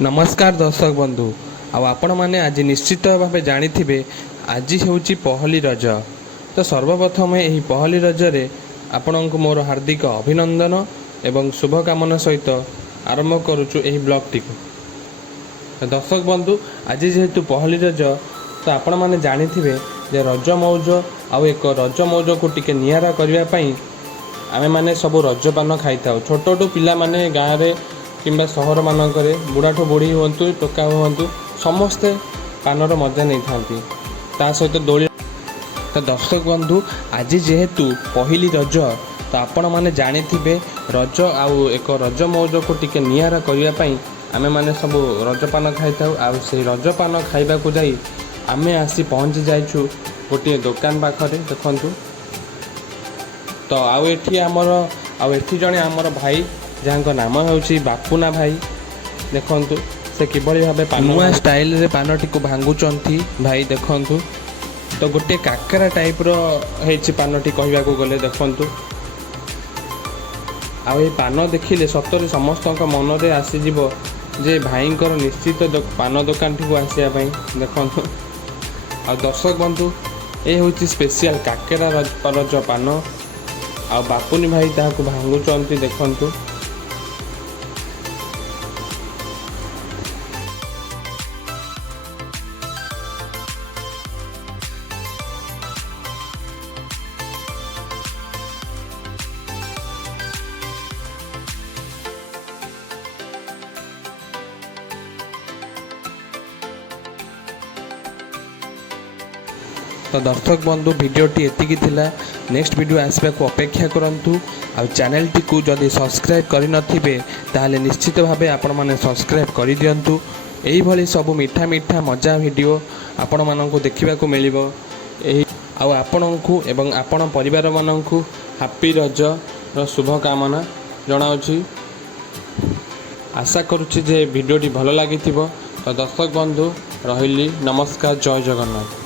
नमस्कार दर्शक बंधु आपण मैंने आज निश्चित भाव जानी आज हूँ पहली रज। तो सर्वप्रथम यही पहली रजरे आपण को मोर हार्दिक अभिनंदन एवं शुभकामना सहित आरंभ करुचु यही ब्लॉग टी। दर्शक बंधु आज जेहेतु पहली रज तो आपण मैंने जानी जे रज मौज आउ एक रज मौज को टिके नियारा करने आमे माने सब रजपान खाई था। छोटू पिला माने गाँव में किंबा सहर मानक बुढ़ाठू बुढ़ी हूँ टोका हूँ समस्ते पानर मजा नहीं था सहित दोली। तो दर्शक बंधु आज जेहेतु पहली रज तो आपण मैंने जानी रज आउ एक रज मौज को टिके नियारा करने आमे माने सब रजपान खाई था। से रजपान खाइबा को जाई आमे आसी पहुँची जाइछु गोटे दुकान पाखरे देखंतु। तो आउ एठी आमर आउ एठी जणे आमर भाई जहाँ नाम हूँ बापुना भाई देखंतु से किभली भाव नुआ स्टाइल रे पानटी को भांगुचंती भाई देखंतु। तो गोटे काकरा टाइप रो हेछि पानटी कहबा को गले देखंतु। आ ए पान देखिले सतरे समस्त मन रे आसी जीवो जे भाईंकर निश्चित पान दुकान ठी को आसिया पई देखंतु। आ दर्शक बंधु ए होछि स्पेशल काकरा रज पान आ बापुनी भाई ताको भांगुचंती देखंतु। तो दर्शक बंधु भिडटी एतिकी थिला। नेक्स्ट वीडियो आसबा को अपेक्षा करंतु। आ चैनल टी को जदि सब्सक्राइब करि नथिबे ताले निश्चित भाबे आपण माने सब्सक्राइब करि दियंतु। एही भली सब मीठा मीठा मजा वीडियो आपण माननकु देखिबा को मिलिबो। एही आ आपणनकु एवं आपण परिवार माननकु हैप्पी रज रो शुभकामना जणाउछि। आशा करूछि जे वीडियोटी भलो लागिथिबो। तो दर्शक बंधु रहिली नमस्कार, जय जगन्नाथ।